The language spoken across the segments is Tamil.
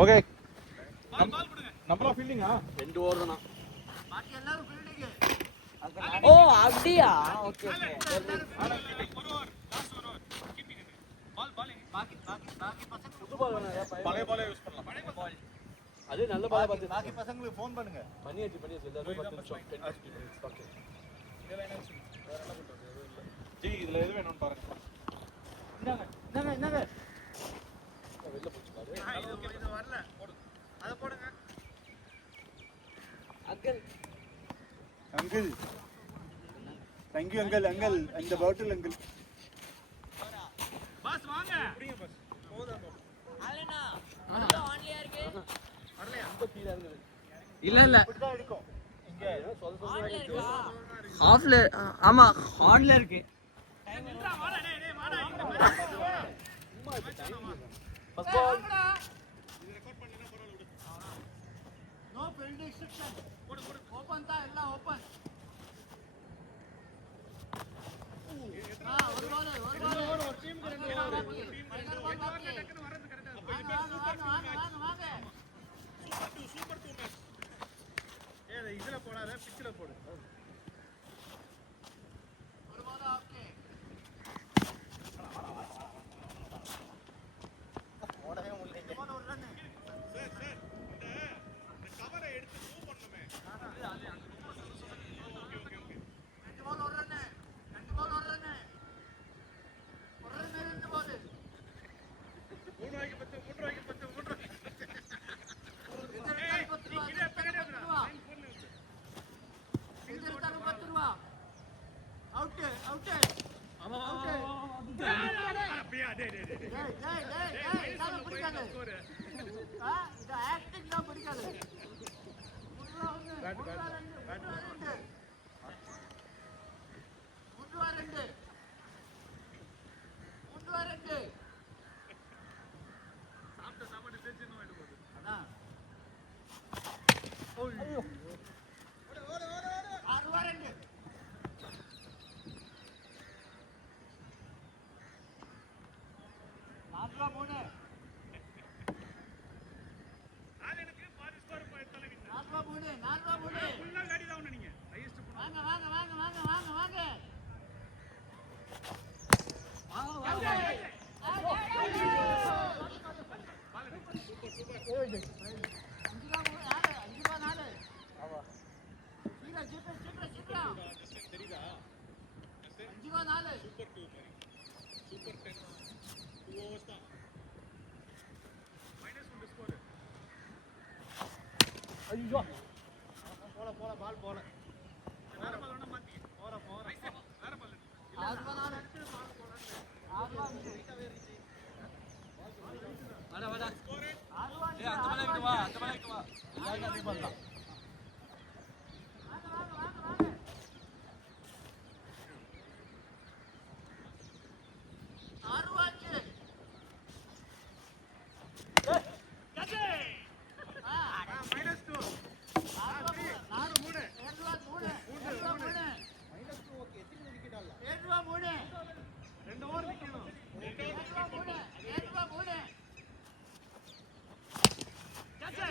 ஓகே நம்மளா ஃபீல்டிங்கா 2 ஓவர்னா பாக்கி எல்லாரும் ஃபீல்டிங். ஓ அப்படியா ஓகே ஓகே ஒரு ஓவர் லாஸ்ட் ஒரு ஓவர் கீப்பிங் பால் பாக்கி பசங்க புது பால் வேணா பழைய பாலே யூஸ் பண்ணலாம். பழைய பால் அது நல்ல பால் பார்த்து பாக்கி பசங்களுக்கு ஃபோன் பண்ணுங்க. பண்ணியாச்சு எல்லாரும் 10 நிமிஷம் 10 minutes ஓகே இதெல்லாம் என்ன விஷயம்? வேற என்ன பண்றது? எதுவும் இல்ல. ஜி இதுல எது வேணும்னு பாருங்க. என்னங்க வெளில போச்சு பாரு. இது வரல போடு. அத போடுங்க. Uncle thank you uncle uncle இந்த பாட்டில் अंकल பாஸ் வாங்க. புடிங்க பாஸ். போதா போ. ஆலனா அது ஆன்லையா இருக்கு. வரலையா? ரொம்ப கீழ இருக்கு. இல்ல இப்படிதான் இருக்கும். இங்க ஆன்லையா இருக்கா? ஹாஃப்ல ஆமா ஹார்ட்ல இருக்கு. டைம் நின்றா வாடா டேய் வாடா இங்க சும்மா இருக்கு டைம் ஃபர்ஸ்ட் பால் இது ரெக்கார்ட் பண்ணினா பரவாயில்லை விடு. No field instruction. போடு ஓபன் தான் எல்லாம் ஓபன். ஒரு பால் ஒரு டீமுக்கு 2 ஓவர் ஃபைனல் பால் பாக்கி டக்குன்னு வரது கரெக்ட்டா வாங்க சூப்பர் 2 மேட்ச். ஏய் இதுல போடாத பிட்ச்ல போடு. ஒரு பால் ஓகே. ஓடவே முடியல. பால் ஒரு ரன். சார் இந்த கவரை எடுத்து மூவ் பண்ணனுமே. ஓகே. 2 பால் ஒரு ரன். 2 பால் ஒரு ரன். ஒரு ரன் 2 பால். 3 ரூபாய்க்கு 10 3 ரூபாய்க்கு 10 3 ரூபாய்க்கு. ஏய் 10 ரூபாய். இதே பின்னாடி வந்துடா. சிங்கிள் தர 10 ரூபாய். அவுட். ஆமா. அப்படியே டேய். டேய் சாம பிடிக்காது. இது ஆக்டிங் தான் பிடிக்காது. 3 ரூபாய் 2. சாப்பிட்டு தேய்ச்சிரணும் வேணும் போது. அதான். ஐயோ. ஓடு. 6 ரூபாய் 2. 4 ரூபாய் 3. ஆலனுக்கு பாதி ஸ்கோர் எடுத்தால வின். 4 ரூபாய் 3. ஃபுல்லா காடி தான் நீங்க. ஹையஸ்ட் வாங்க. தெரியுதா? சூப்பர் 4. சூப்பர் 2 மாதிரி. சூப்பர் 10 2 ஓவர்ஸ் தான். -1 ஸ்கோர். ஐயோ போல பால் போல. வேற பால் வேணா மாத்தி. போற. வேற பால். 6 ரூபாய் 4. 6 ரூபாய். வாடா ஸ்கோர். 6 ரூபாய். ஏய் அந்த மலைக்கு வா எல்லாரும் நீ பண்ணலாம் வாங்க. 6 ரூபாய். கஜே. -2. 6 ரூபாய் 4. 7 ரூபாய் 3. ஓகே எத்தனை விக்கெட் ஆடலாம் 7 ரூபாய் 3. 2 ஓவர் நிக்கணும். 7 ரூபாய் 3. கஜே.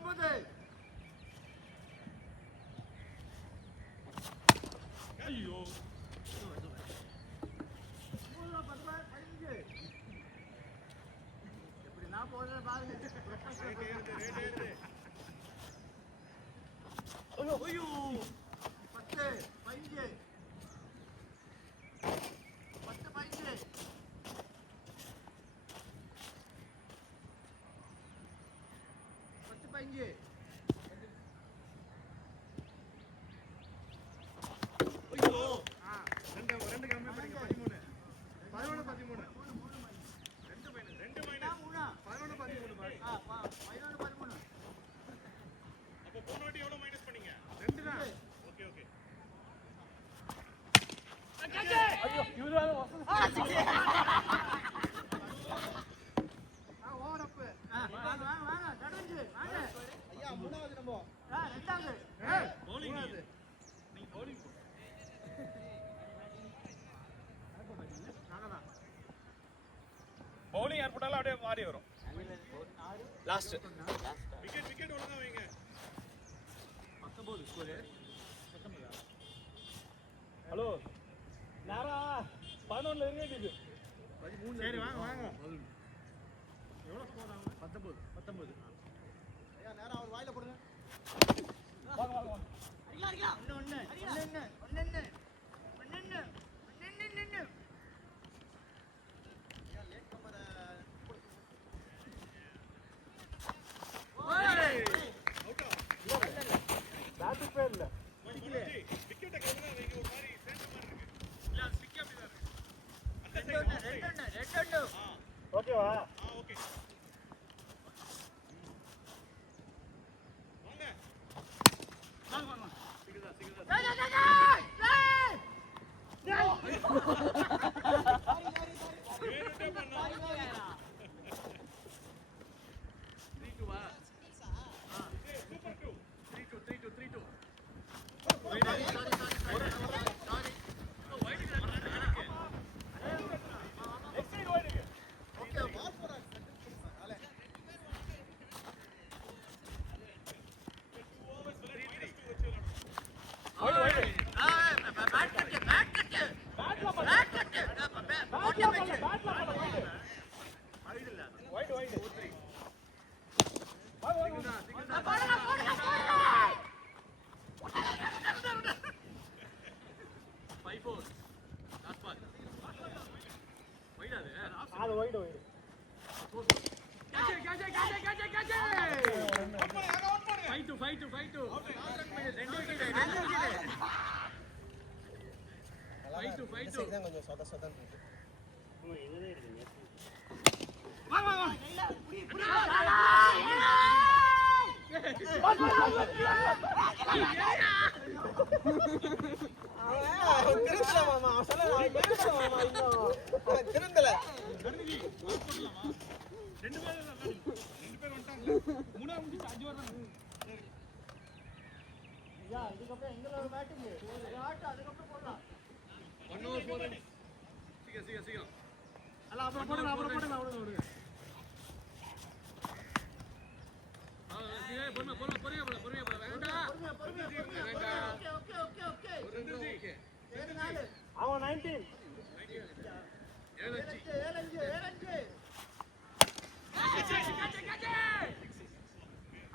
9. ஐயோ. 15. எப்படி நான் போடுறேன் பாருங்க. ரேட் ஏறுது. ஐயோ 10 15. 10 15. 10 15. ஐயோ. ரெண்டு கம்மி பண்ணீங்க 13. 11 13. 2 மைனஸ் 2 மைனஸ் 11 13 பாரு. 11 13. அப்ப போன வாட்டி எவ்வளவு மைனஸ் பண்ணீங்க? 2 தான். ஓகே. ஐயோ இவரால ஓவர் அப். வாங்க. கடந்து வாங்க. ஐயா மூணாவது நம்ம ரெண்டாவது. பவுலிங். நீங்க பவுலிங். மாறி வரும் லாஸ்ட் விக்கெட் ஒழுங்கா வைங்க 19 ஸ்கோர் 19. ஹலோ நேரா 11ல இருக்கு 13. சரி வாங்க வாங்க எவ்வளவு ஸ்கோர் ஆகும்? 19. ஐயா நேரா அவர் வாயில போடுங்க. வாங்க வாங்க வாங்க. பேட்டிங் பேர் இல்ல. விக்கெட்டை ஒழுங்கா வைங்க ஒரு மாதிரி சேர்ந்த மாதிரி இருக்கு இல்ல ஸ்டிக் அப்படிதான் இருக்கு அந்த சைடு ஓகேவா? ஓகே வாங்க வேணுட்டே பண்ணா 3-2 வா சூப்பர் 2 3-2 அது வைடு. கொஞ்சம் சொத சொதன்னு இருக்கு. திருந்தல மாமா அவன் சொல்ல மாமா இன்னும் திருந்தல. ரெண்டு பேர் வந்துட்டாங்க மூணாவது முடிச்சு 5 ஓவர் தான் ஐயா இதுக்கப்புறம் எங்களோட பேட்டிங் ஒரு ஆட்டு அதுக்கப்புறம் போடலாம். 1 ஓவர் 4 ரன் சீக்கிரம் அல்ல அப்புறம் போடுங்க விடுங்க. பொறுமையா போல வேண்டாம். ஓகே 7-4 அவன் 19. 7-5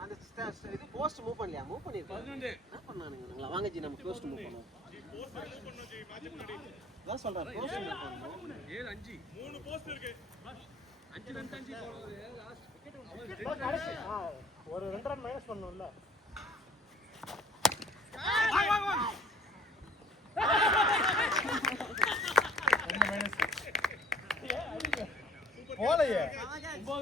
அந்த இது போஸ்ட் மூவ் பண்ணலையா? மூவ் பண்ணிருக்காங்க. என்ன பண்ணானுங்க? வாங்க ஜி நம்ம போஸ்ட் மூவ் பண்ணுவோம். அதான் சொல்றேன் போஸ்ட் மூவ் பண்ணுவோம். 7-5 3 போஸ்ட் இருக்கு 5 ரன் தான் போறது லாஸ்ட் கடைசி ஒரு 2 ரன் மைனஸ் பண்ணனும்ல. போலையே 9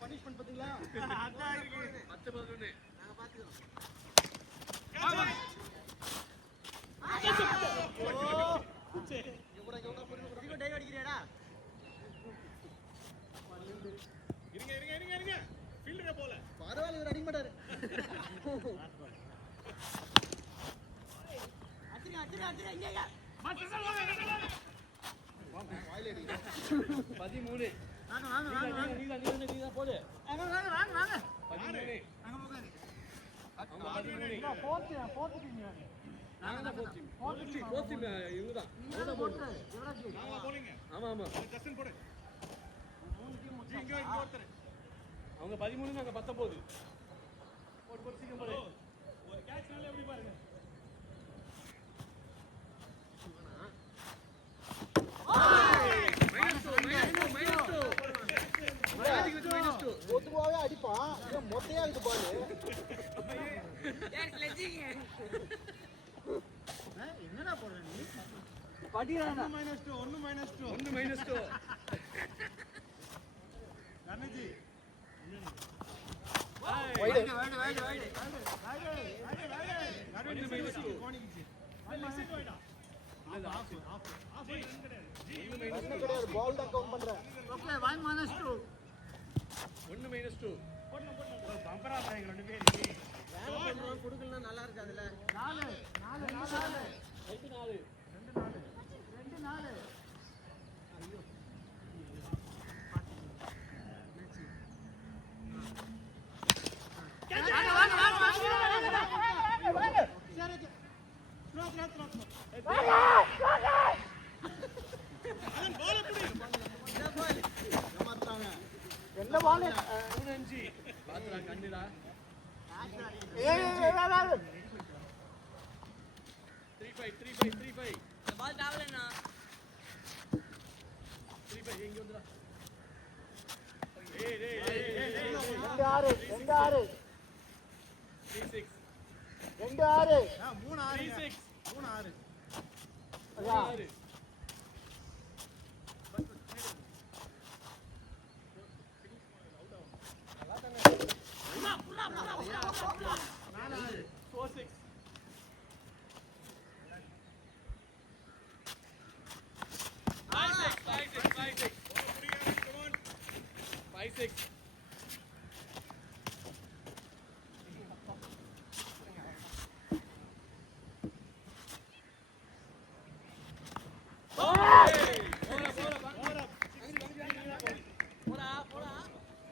பனிஷ்மென்ட் பாத்தீங்களா? 10-11 நாங்க பாத்துக்கிறோம். டைவ் அடிக்கிறியாடா? இருங்க ஃபீல்டரே போல பரவாயில்ல இவர் அடிக்க மாட்டாரு. அடிங்க இங்க 13 வாங்க நீதான் போடு வாங்க 13 நாங்க போகாதீங்க. ஆமா 13 நான் போர்த் டீம் நான். நாங்க தான் போச்சு இவங்கதான் நாங்க போறீங்க ஆமா ஜஸ்டின் போடு இங்க ஒருத்தர் அவங்க 13 நாங்க 19 போடு சீக்கிரம் போடு ஒரு கேட்ச்னால எப்படி பாருங்க பொதுவாவே அடிப்பான். இவன் மொட்டையா இருக்கு பால். என்னடா போடுற நீ? படிறானா -2 1 -2 1 -2 தனஜி வைடு கிடையாது பால் தான் கவுண்ட் பண்றேன் ஓகே 1 -2 1 -2 பம்பரா பாய்ங்க ரெண்டு பேர் கொடுக்கலனா நல்லா இருக்காதுல 4 ரைட் 4 2 4 ஐயோ என்ன பால் 3-5 பாத்துடா கண்ணுடா 3-5 பால் தாவலனா 3-5 எங்க வந்துடா ஏய் 2-6 2-6 3-6 2-6 3-6 3-6 3-6 6 4-6 5-6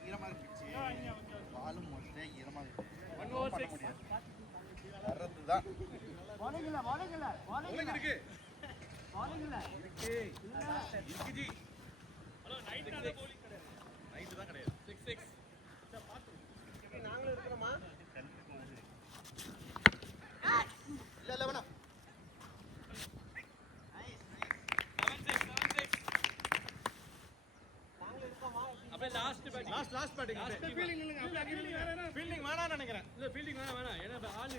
ஈரமா இருந்துச்சு பாலும் மொத்தே ஈரமா இருக்கு 1-6 வர்றதுதான் bowling இல்ல இருக்கு இருக்கு ஜி ஹலோ நைட் தான் bowling கிடையாது நைட் தான் கிடையாது 6-6 நாங்களும் இருக்கறோமா இல்ல வேணா 7-6 அப்படியே லாஸ்ட் பேட்டிங் ஃபீல்டிங் இல்லங்க அப்படியே ஃபீல்டிங் வேணாம்னு நினைக்கிறேன் இல்ல ஃபீல்டிங் வேணாம் ஏன்னா ஆளு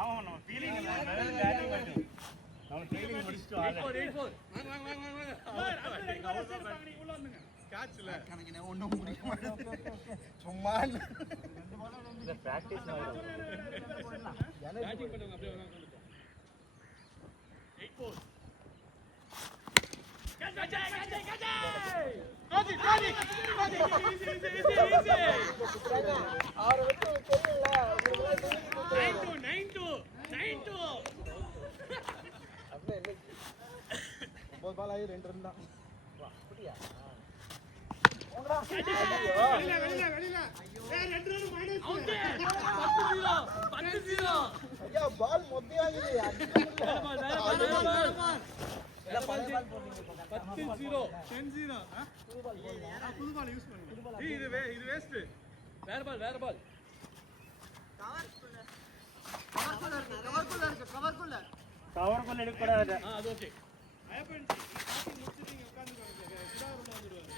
அவன் நம்ம ஃபீலிங் இல்ல பேட்டிங் பண்ணி நம்ம ஃபீலிங் முடிச்சிட்டு கணக்கினே ஒண்ணும் புரிய மாட்டேங்குது சும்மா இல்ல பிராக்டீஸ் பேட்டிங் பண்ணுங்க அப்படியே வேணா கொண்டு 8-4 ஆறு வெட்டு தெரியல 9-2 அப்படியே இல்லை 9 பால் ஆகி 2 ரன் தான் அப்படியா ஐயா பால் மொத்தையாகுது புது பால் யூஸ் பண்ணுங்க இது வேஸ்ட் வேற பால் கவர்க்குள்ள எடுக்க கூடாது அது ஓகே ஐயப்பன் முடிச்சிட்டு நீங்க உட்கார்ந்துக்கோங்க சுடாருல வந்துடுவாரு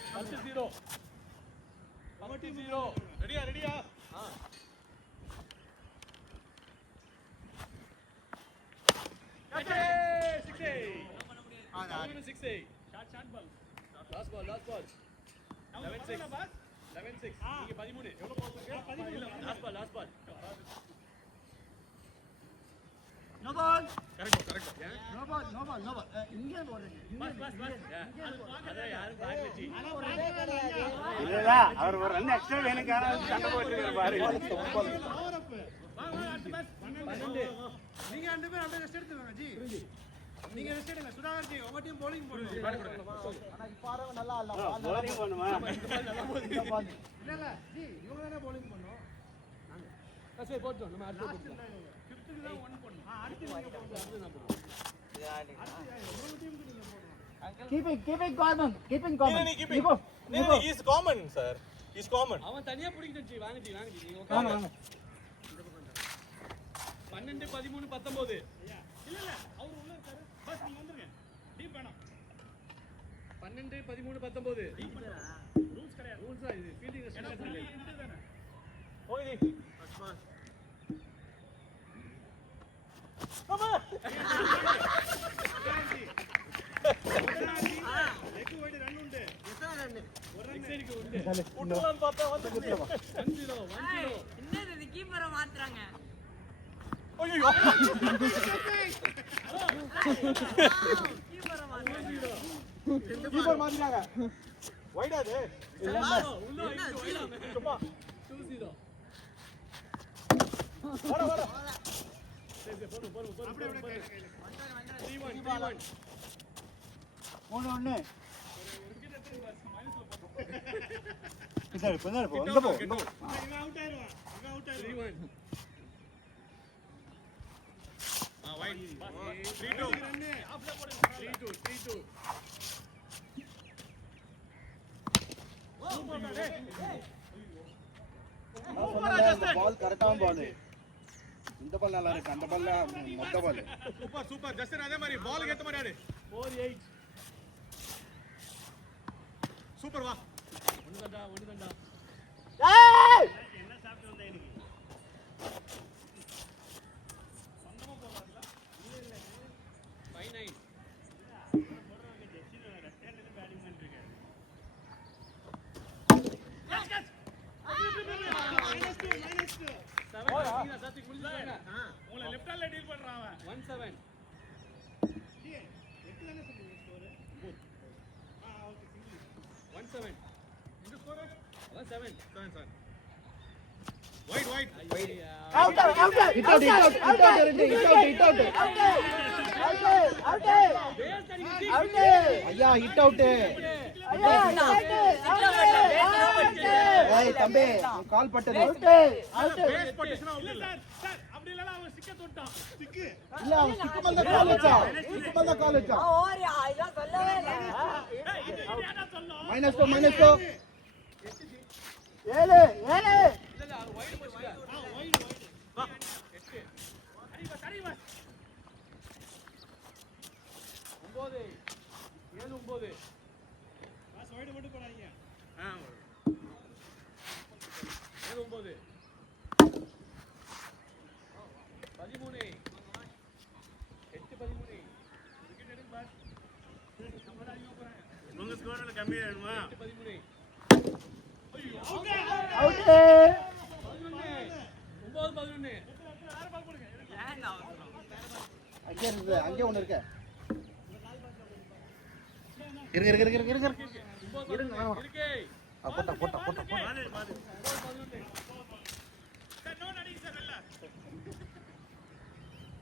10-0 ரெடியா ஷார்ட் பால் லாஸ்ட் பால் 11-6 நீங்க 13 எவ்வளவு பால் இருக்கு last ball no ball correct no ball இங்க போடுங்க அத யாரும் பாக்கல ஜி இல்ல அவர் ஒரு ரன் எக்ஸ்ட்ரா வேணும் காரணம் சண்டை போட்டுருக்காரு பாரு பவர் அப் வாங்க அடுத்த மேட்ச் 12 நீங்க ரெண்டு பேரும் அப்படியே ரெஸ்ட் எடுத்துங்க ஜி நீங்க ரெஸ்ட் எடுங்க சுதாகர் ஜி உங்க டீம் bowling போடுங்க ஆனா இப்பார நல்லா இல்ல bowling பண்ணுமா இல்ல ஜி இவங்க தான bowling பண்ணோம் சரி போட்டோம் நம்ம அடுத்து போடுவோம் 5th தான் 1 பண்ணோம் அடுத்து நீங்க போடுங்க அடுத்து நான் போடுறேன் உங்க டீமுக்கு நீங்க போடுங்க keeping common Nico is common sir is common அவன் தனியா பிடிக்கிட்டு ஜி வாங்க ஜி நீங்க உட்காருங்க 12 13 19 இல்ல அவர் உள்ள இருக்காரு பஸ் நீங்க வந்துருங்க டீப் வேணாம் 12 13 19 ரூல்ஸ் கிடையாது ரூல்ஸ் இது ஃபீல்டிங் ரெஸ்ட்ரிக்ஷன் தானே ஓய் பஸ் ఎక్కువ వైడ్ రన్ ఉండే விட்டுலான்னு பார்த்தா வந்து 1-0 என்னது கீப்பரை மாத்துறாங்க ஐயோ கீப்பரை மாத்துறாங்க கீப்பர் மாத்தினாங்க வைடா அது உள்ள இங்க வைடாமே சும்மா 2-0 வர வர சரி போடு அப்படியே அப்படியே 3-1 3-1 பின்னாடி பின்னாடி போ இங்க போ இங்க போ இவன் அவுட் ஆயிருவான் 3-1 வைட் 3-2 ரன் 3-2 பால் கரெக்டான பால் இந்த பால் நல்லா இருக்கு அந்த பால்ல மொத்த பால் சூப்பர் ஜஸ்டின் அதே மாதிரி பாலுக்கு ஏத்த மாதிரி ஆடு 4-8 சூப்பர் வா ஒண்ணுதான்டா என்ன சாப்பிட்டு வந்தா எனக்கு 5-9 சத்தி குடிச்சாங்க உங்களை லெஃப்ட் ஹேண்ட்ல டீல் பண்றான் அவன் 1-7 எட்டு தானே சொன்னீங்க ஸ்கோர் ஓகே சிங்கிள் 1-7 இந்த ஸ்கோர் 1-7 7 வைட் அவுட் ஐயா ஹிட் அவுட் ஏய் தம்பி கால் பட்டது பேஸ் பொசிஷன் அவுட் இல்ல சார் அப்படி இல்ல அவன் சிக்க தொட்டான் சிக்கு இல்ல அவன் சிக்கமல்ல கால் வச்சா ஓரியா இதெல்லாம் சொல்லவே இல்ல ஏடா சொல்லும் -2 ஏழு இல்ல அது வைட் போச்சுடா வைட் வா 8 சரி வா 9 7-9 பாஸ் வைட் மட்டும் போடாதீங்க 7-9 13 8-13 விக்கெட் எடுங்க பாஸ் நம்மள ஐயோ போறாங்க உங்க ஸ்கோர்ல கம்மியா வேணுமா 8-13 அவுட் 9-11 யார பால் போடுங்க ஏன்டா அவசரம் அங்கே ஒண்ணு இருக்கு இருங்க இருக்கே போட்டா பாரு பாரு 9-11 சார் நோ அடிங்க சார் இல்ல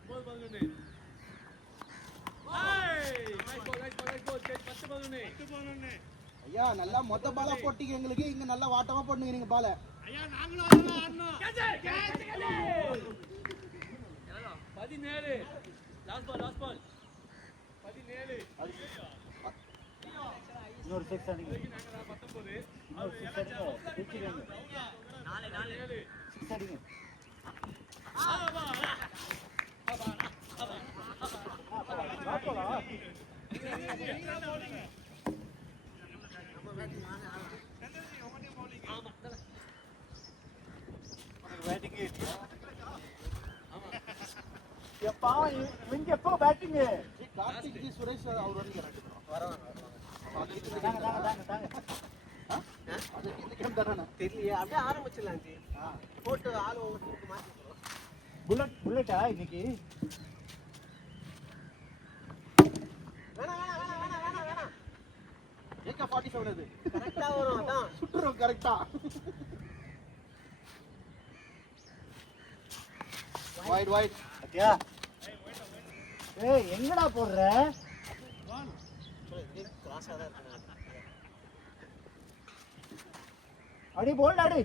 9-11 நைஸ் கோல் 10-11 போனோனே ஐயா நல்லா மொத்த பாலா போட்டீங்க எங்களுக்கு இங்க நல்லா வாட்டமா போடுங்க நீங்க பால ஐயா நாங்களும் அதெல்லாம் ஆடணும் 17 லாஸ்ட் பால் 17 இன்னொரு 6 அடிங்க நாங்க 19 இன்னொரு 6 அடிங்க பிடிச்சிடுங்க 4 6 அடிங்க பேட்டிங் எப்பா இங்க எப்போ பேட்டிங் கார்த்திக் ஜி சுரேஷ் அவர் வந்து அது இந்த கேம் தானே தெரியலையே அப்படியே ஆரம்பிச்சிடலாம் ஜி போட்டு ஆள் ஒவ்வொரு மாற்றி புல்லட்டா இன்னைக்கு வேணாம் AK-47 அது கரெக்டா வரும் அதான் சுட்டுறோம் கரெக்டா வைட் பாத்தியா ஏய் எங்கடா போடுற கிராஸாக தான் இருக்கு அடி போல் அடி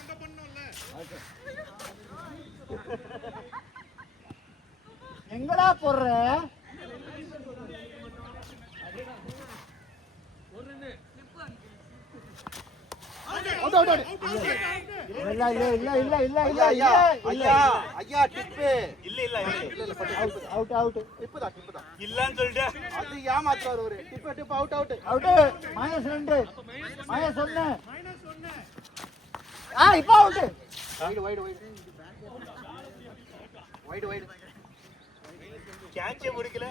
அங்க பண்ணோம்ல எங்கடா போடுற ஒரு ரன் அவுட் இல்ல இல்ல இல்ல இல்ல இல்ல இல்ல ஐயா இல்ல ஐயா ஐயா டிப்பு இல்ல இல்ல இல்ல அவுட் அவுட் டிப்புதான் டிப்புதான் இல்லன்னு சொல்லிட்டு அது ஏமாத்துறாரு அவரு tip tip out out out -2 -1 இப்போ out wide wide wide wide wide கேட்சே முடிக்கல.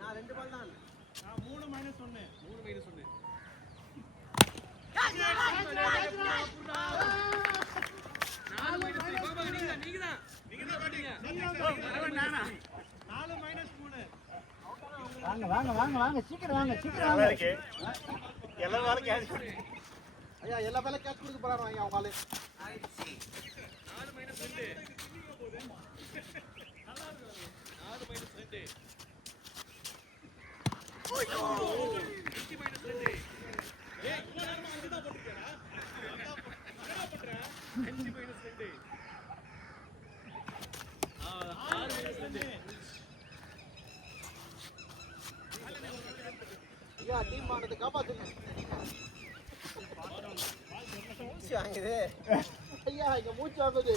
நான் 2 பால் தான் 3 -1 வாங்க வாங்க வாங்க வாங்க சீக்கிரம் வாங்க சீக்கிரம் நல்லா வாங்க இருக்கு. எல்லாரும் கேட்ச் ஐயா எல்லா பேரும் கேட்ச் கொடுக்க போறாங்க ஐயா அவங்க ஆளு ஐயா டீம் ஆனது காப்பாத்துங்க மூச்சு வாங்குது ஐயா இங்க மூச்சு வாங்குது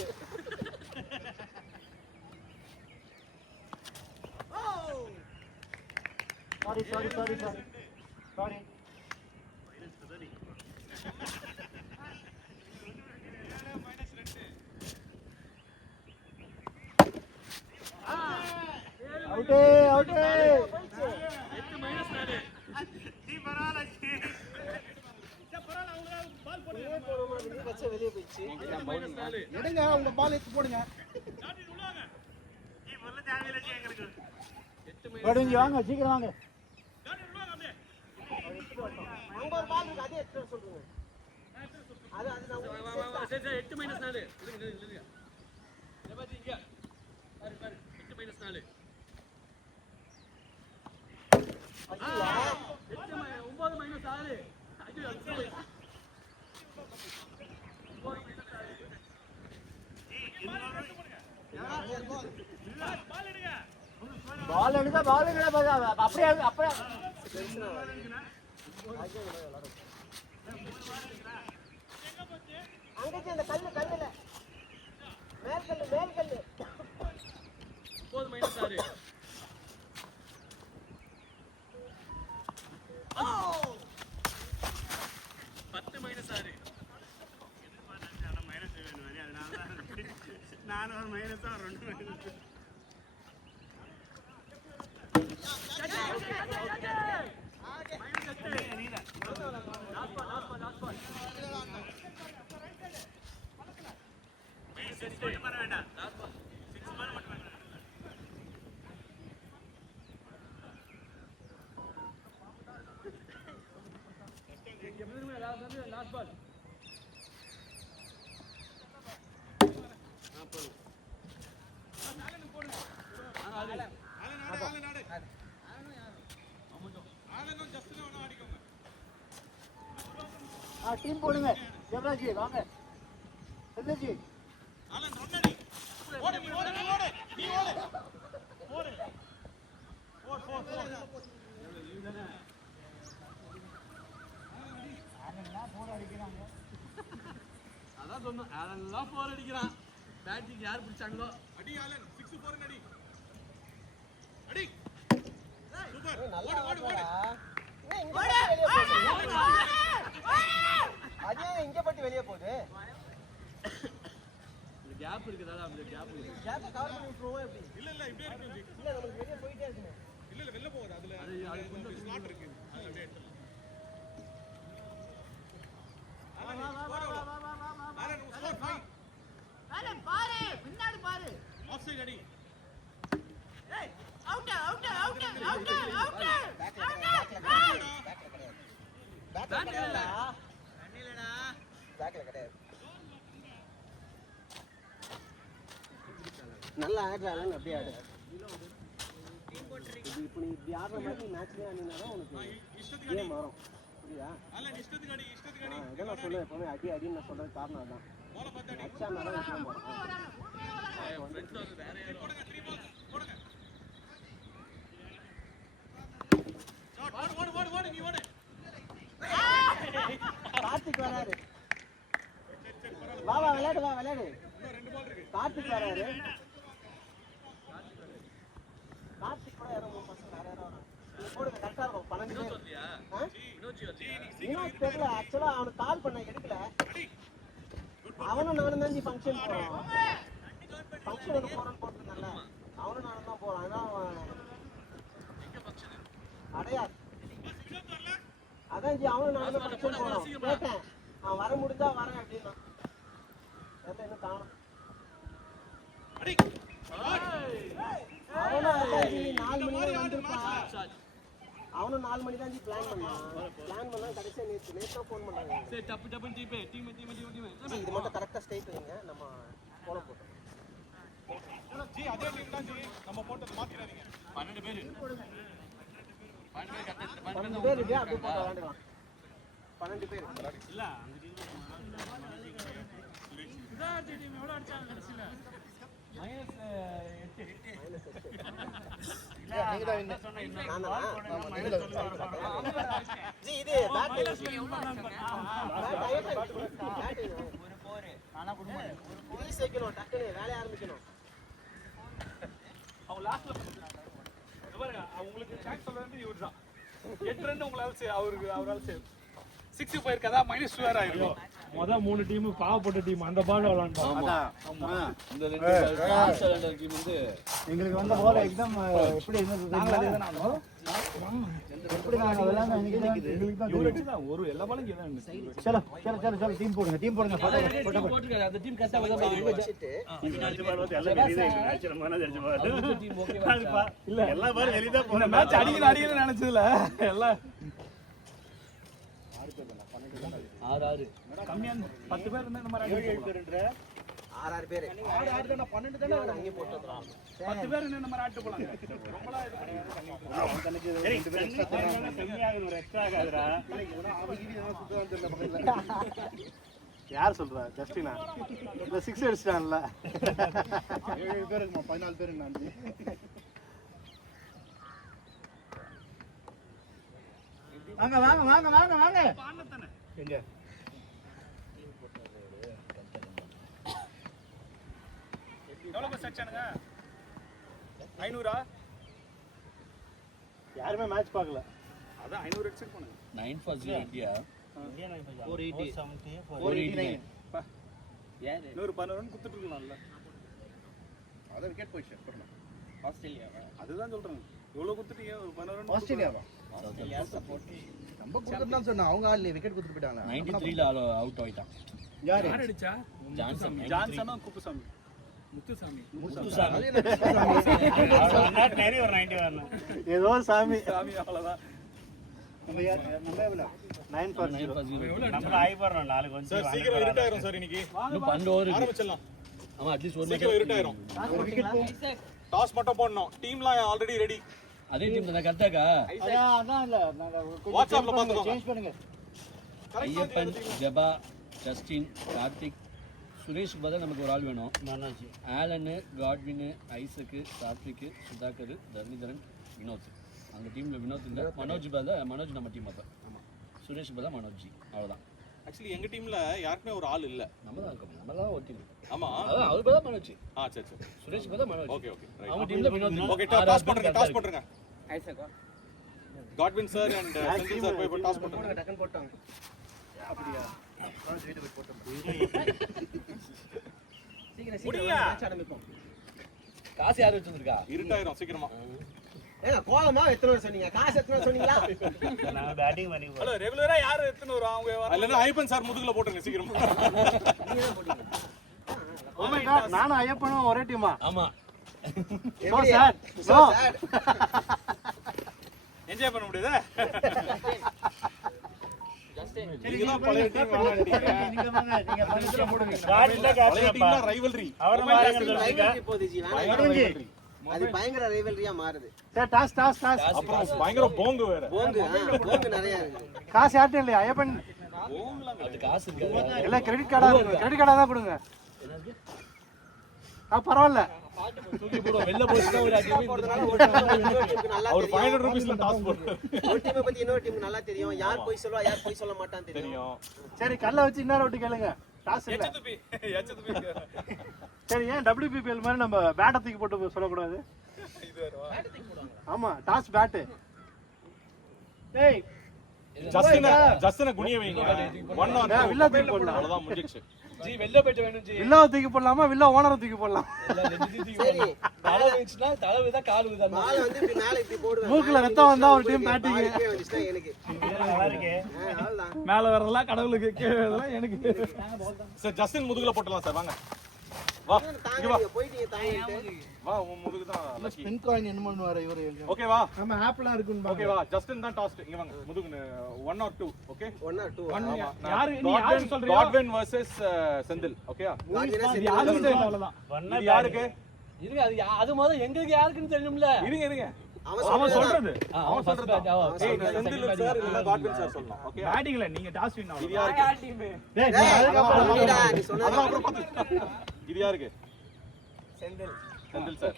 சாரி அவுட் அவுட் வெளியே போயிடுச்சு எடுங்க உங்க பால் எடுத்து போடுங்க போடுங்க வாங்க சீக்கிரம் வாங்க அங்க ஒரு பால் இருக்கு அதே எடுத்து சொல்றேன் அது அது நான் உங்களுக்கு சரி 8 -4 இல்லங்க இங்க பாத்து இங்க பாரு பாரு 8 -4 9 -6 ஐயோ பால் எடுங்க அப்படியே அப்படியே அங்கேயே அந்த கல்லு கல்லுல மேல் கல்லு 9 -6 10 -6 நானும் ஒரு மைனஸ் தான் 2 மைனஸ் லாஸ்ட் பால் டீம் போடுங்க ஜெபராஜி வாங்க செல்லஜி அதான் சொன்னேன் அதெல்லாம் 4 அடிக்கிறான் பேட்டிங் யார் பிடிச்சாங்களோ அடி ஆலன் 6-4 அடி அடி சூப்பர் நல்லா ஓடுடா அதே இங்க பட்டு வெளியே போகுது இந்த கேப் இருக்குதா அந்த கேப் இருக்கு கேப்ப கவர் பண்ணி விட்டுருவோம் எப்படி இல்ல இப்படியே இருக்கு இல்ல நமக்கு வெளியே போயிட்டே இருக்குங்க இல்ல வெளிய போகுது அதுல அது கொஞ்சம் ஸ்லாட் இருக்கு அதுல அப்படியே எடுத்து பாரு பின்னாடி பாரு ஆஃப் சைடு அடி ஏய் out out out out out பேக்ல கிடையாது நல்லா ஆடுறாங்க அப்படியே ஆடு இது இப்போ நீ இப்படி ஆடுற மாதிரி மேட்ச்லேயே ஆடினாதான் உனக்கு கேம் வரும் புரியுதா ஆலன் இஷ்டத்துக்கு அடி இதை நான் சொல்லுவேன் எப்பவுமே அடி அடின்னு நான் சொல்றது காரணம் அதான் பால பார்த்து அடி அடிச்சா நல்லா விஷயம் வரும் ஃப்ரெண்ட்ஸ் வந்து வேற யாரோ போடுங்க 3 பால் போடுங்க ஷாட் ஓடு நீ ஓடு கார்த்திக் வர விளையாடு. கார்த்திக் வராரு. கார்த்திக் கூட யாரோ 3 பசங்க வேற யாரோ வராங்க. நீ போடுங்க கரெக்டா இருக்கும் 12 பேர். வினோத் தெரியல ஆக்சுவலா அவனுக்கு கால் பண்ண எடுக்கல. அவனும் நானும் தான் ஃபங்க்ஷன் போறோம். ஃபங்க்ஷனுக்கு போறோம்னு போட்டுருந்தல. அவனும் நானும் தான் போறான். அதான் அடையார். அதான் ஜி அவனும் நானும் தான் ஃபங்க்ஷன் போறோம். கேட்டேன் அவன் வர முடிஞ்சா வரேன் அப்படின்னா. எல்லாம் இன்னும் காணும். அவனும் அதான் ஜி 4 மணிக்கு வந்திருப்பான். அவனும் 4 மணி தான் ஜி பிளான் பண்ணா கடைசியா நேத்து ஃபோன் பண்ணாங்க. சரி டப்பு டப்புன்னு டீம் இது மட்டும் கரெக்டா ஸ்ட்ரைட் வைங்க. நம்ம கோலம் போட்டோம். ஜி அதே டீம் தான் ஜி நம்ம போட்டது மாத்திராதீங்க 12 பேர் 12 பேர் இருக்கு அப்படியே போட்டு விளையாடலாம். 12 பேர் இல்ல அந்த டீம் எவ்வளவு அடிச்சாங்க கடைசில -8 நீங்க தான் வின். ஜி இது பேட் சைக்கிள் டக்குனு வேலைய ஆரம்பிக்கணும். அவங்க லாஸ்ட்ல பாருங்க உங்களுக்கு சான்ஸ் சொல்றது இவர்தான் 8 ரன் உங்களால அவரால சேவ் 6 போயிருக்கதா -2 வேற ஆயிருக்கும். மொத 3 டீம் பாவப்பட்ட டீம் அந்த பால் விளையாண்டாங்க. அதான் இந்த ரெண்டு லாஸ்ட் விளையாண்ட டீம் வந்து எங்களுக்கு வந்த போல எக்ஸாம் எப்படி என்ன எப்படி நாங்க விளையாண்டோம் எங்களுக்கு தான் தெரியும். ஒரு எல்லா பாலும் இங்க தான் சரி சரி சரி சரி டீம் போடுங்க போட்டுருக்காரு அந்த டீம் கரெக்டா வச்சிட்டு அடிச்சு பாருங்க எல்லாம் வெளியே மேட்ச் நம்ம என்ன தெரிஞ்சு பாரு டீம் ஓகேவா இல்ல எல்லா பாரு வெளிய தான் போற மேட்ச் அடிக்கல நினைச்சதுல எல்லாம் 6 கம்மியா 10 பேர் இருந்தா இந்த மாதிரி 7 பேர்ன்ற 6 பேர் 6 தான 12 தான அங்கே போட்டு வந்துறான். 10 பேர் இந்த மாதிரி ஆட்டு போலாம் ரொம்பலாம் இது கிடையாது. சரி செம்மியாக ஒரு எக்ஸ்ட்ரா ஆகாதுடா யார் சொல்றா ஜஸ்டினா இந்த 6 அடிச்சான்ல 7 பேர் இருக்குமா 14 பேர் நான் வாங்க வாங்க வாங்க வாங்க வாங்க எங்க எவ்வளவு பஸ் அடிச்சானுங்க 500 யாருமே மேட்ச் பார்க்கல அதான் 500 அடிச்சு போனாங்க 9 for 0 இந்தியா 489 யாரு இன்னொரு 11 ரன் குத்துட்டு இருக்கலாம்ல. அத விக்கெட் பொசிஷன் பண்ணலாம் ஆஸ்திரேலியாவா அதுதான் சொல்றேன் எவ்வளவு குத்துட்டீங்க ஒரு 11 ரன் ஆஸ்திரேலியாவா ஆஸ்திரேலியா சப்போர்ட் நம்ம குடுத்துதான் சொன்னா அவங்க ஆளு விக்கெட் குடுத்து போயிட்டாங்க 93 ல அவுட் ஆயிட்டான். யாரு யார் அடிச்சா ஜான்சன் ஜான்சனா குப்புசாமி முத்துசாமி அது என்ன நிறைய ஒரு 90 வரணும் ஏதோ சாமி சாமி அவ்வளவுதான். நம்ம யார் நம்ம எவ்வளவு 9 for 0 நம்மள ஆயி போறோம் நாளைக்கு வந்து சார் சீக்கிரம் இருட்டாயிரும் சார் இன்னைக்கு இன்னும் 12 ஓவர் இருக்கு. ஆரம்பிச்சிடலாம். ஆமா அட்லீஸ்ட் ஒரு சீக்கிரம் இருட்டாயிரும். ஒரு விக்கெட் போ டாஸ் மட்டும் போடணும். டீம்லாம் ஆல்ரெடி ரெடி. அதே டீம் தான் கரெக்டாக்கா. அதான் இல்ல நாங்க வாட்ஸ்அப்ல பாத்துக்கோங்க. சேஞ்ச் பண்ணுங்க ஐயப்பன், ஜபா, ஜஸ்டின், கார்த்திக், சுரேஷ் பதில் நமக்கு ஒரு ஆள் வேணும். Alan, Godwin, Isaac, Sathvik, Sudhakar, Dharanidharan, Vinod. அந்த டீம்ல வினோத் இல்ல, மனோஜ் பதில் மனோஜ் நம்ம டீம் அப்ப. சுரேஷ் பதில் மனோஜ் அவ்வளவுதான். ஆக்சுவலி எங்க டீம்ல யாருக்குமே ஒரு ஆள் இல்ல. நம்ம தான் இருக்கோம். நம்ம தான் ஒரு டீம். ஆமா. அதான் அவர் பதில் மனோஜ். சரி சரி. சுரேஷ் பதில் மனோஜ். Okay okay. அவங்க டீம்ல வினோத். ஓகே டாஸ் போடுங்க. Isaac. Godwin sir and Senthil sir போய் டாஸ் போடுங்க. டக்கன் போட்டாங்க. அப்படியா சீக்கிரம் மேட்ச் ஆரம்பிப்போம். காசு யார் வச்சிருக்கா? இருட்டாயிரும் சீக்கிரமா. ஏங்க கோலமா எத்தனை சொன்னீங்க? காசு எத்தனை சொன்னீங்களா? நான் பேட்டிங் பண்ணி ஹலோ ரெகுலரா யார் எத்தனை வரும் அவங்க இல்லனா ஐயப்பன் சார் முதுகுல போட்டுங்க சீக்கிரமா. நீங்க தான் போட்டீங்க. ஓ மை காட் நானும் ஐயப்பனும் ஒரே டீமா ஆமா. சோ சாட் சோ என்ஜாய் பண்ண முடியுதா? நீங்க தான் பழைய டீம் விளையாடுறீங்க. நீங்க வாங்க நீங்க பஞ்சுல போடுங்க காடில பழைய டீம் தான் ரைவல்ரி. அவர மாதிரி rivalry போகுது ஜி, வேணாம். அது பயங்கர ரைவல்ரியா மாறுது. சரி டாஸ் அப்புறம் பயங்கர போங்கு வேற. போங்க நிறைய இருக்கு. காசு யார்ட்ட இல்லையா ஐயப்பன் அது காசு இருக்காது. எல்லாம் கிரெடிட் கார்டா தான் கொடுங்க. பரவாயில்ல தூக்கி போடுவோம். வெளில போச்சுன்னா ஒரு டீம் அவர் 500 ரூபீஸ்ல டாஸ் போடுறாரு. ஒரு டீமை பத்தி இன்னொரு டீமுக்கு நல்லா தெரியும். யார் போய் சொல்லுவா யார் போய் சொல்ல மாட்டான்னு தெரியும். தெரியும். சரி கல்ல வச்சு இன்னொரு விட்டு கேளுங்க டாஸ் இல்ல சரி ஏன் WPPL மாதிரி நம்ம பேட்டை தூக்கி போட்டு சொல்லக்கூடாது ஆமா டாஸ் பேட்டு டேய் ஜஸ்டினை குனிய வைங்க 1 or 2 வில்லா தூக்கி போடலாம் அவ்வளவுதான் முடிஞ்சிச்சு ஜி வெளில போயிட்டு வேணும் ஜி வில்லாவை தூக்கி போடலாமா வில்லா ஓனரை தூக்கி போடலாம் சரி தலை வந்துச்சுன்னா தலை விதா கால் விதா பால் வந்து இப்படி மேல இப்படி போடுவேன் மூக்குல ரத்தம் வந்தா ஒரு டீம் பேட்டிங் பால் கீழே வந்துச்சுன்னா எனக்கு நல்லா இருக்கே அவ்வளவுதான் மேல வரலாம் கடவுளுக்கு கீழ வரலாம் எனக்கு சார் ஜஸ்டின் முதுகுல போட்டுடலாம் சார் வாங்க வா இங்க வா தாங்க போயிட்டீங்க தாங்கிட்டு வா உன் முதுகு தான் லக்கி ஸ்பின் காயின் என்ன பண்ணுவாரு இவரு ஓகே வா நம்ம ஆப்லாம் இருக்குன்னு ஓகே வா ஜஸ்டின் தான் டாஸ் இங்க வாங்க முதுகு 1 or 2 ஓகே 1 or 2 யாரு நீ யாரு சொல்றீங்க காட்வின் வெர்சஸ் செந்தில் ஓகேயா இது யாருக்கு இருங்க அது அது முதல்ல எங்களுக்கு யாருக்குன்னு தெரியும்ல இருங்க அவன் சொல்றது அவன் ஃபர்ஸ்ட் பேட் செந்தில் சார் இல்ல காட்வின் சார் சொல்லலாம் ஓகே பேட்டிங்ல நீங்க டாஸ் வின் இது யாருக்கு நீ சொன்னா இது யாருக்கு செந்தில் சார்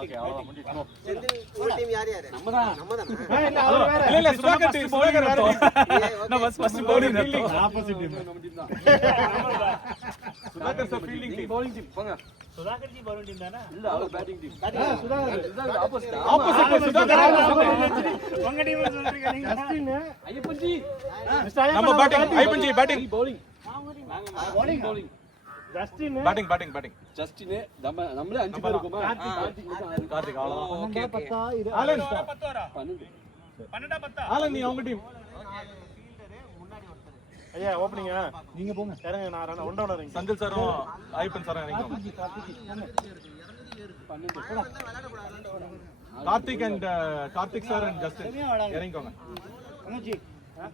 ஓகே அவ்வளவுதான் முடிஞ்சிச்சு செந்தில் ஒரு டீம் யார் யாரு நம்ம தான் நம்மதானே இல்ல சுதாகர் வேற நான் first bowling opposite team Sudhakar sir fielding team bowling team போங்க சுதாகர் ஜி பவுலிங் டீம் தானே இல்ல அவர் batting team Sudhakar opposite opposite Sudhakar உங்க டீம் சொல்றீங்க நீங்க ஜஸ்டின் ஐயப்பன் ஜி நம்ம batting Aiban ji batting bowling bowling Justin batting Justin நம்மளே 5 பேர் இருக்கோமா கார்த்திக் மட்டும் 6 கார்த்திக் அவ்வளவுதான் ஓகே பத்தா இது ஆலன் 10 வரா 12 12 10 ஆலன் நீ அவங்க டீம் ஐயா ஓப்பனிங்க நீங்க போங்க இறங்க நான் ஒன் டவுன் இறங்க செந்தில் சாரும் ஐபன் சாரும் இறங்கிக்கோங்க கார்த்திக் சார் அண்ட் ஜஸ்டின் இறங்கிக்கோங்க அண்ணாச்சி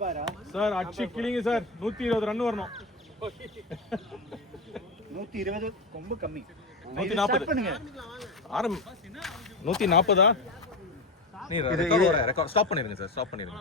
பாரா சார் அடிச்சு கிளிங்க சார் 120 ரன் வரணும் 120 ரொம்ப கம்மி 140 பண்ணுங்க ஆரம் 140 நீ ரெக்கார்ட் ஸ்டாப் பண்ணிருங்க சார் ஸ்டாப் பண்ணிருங்க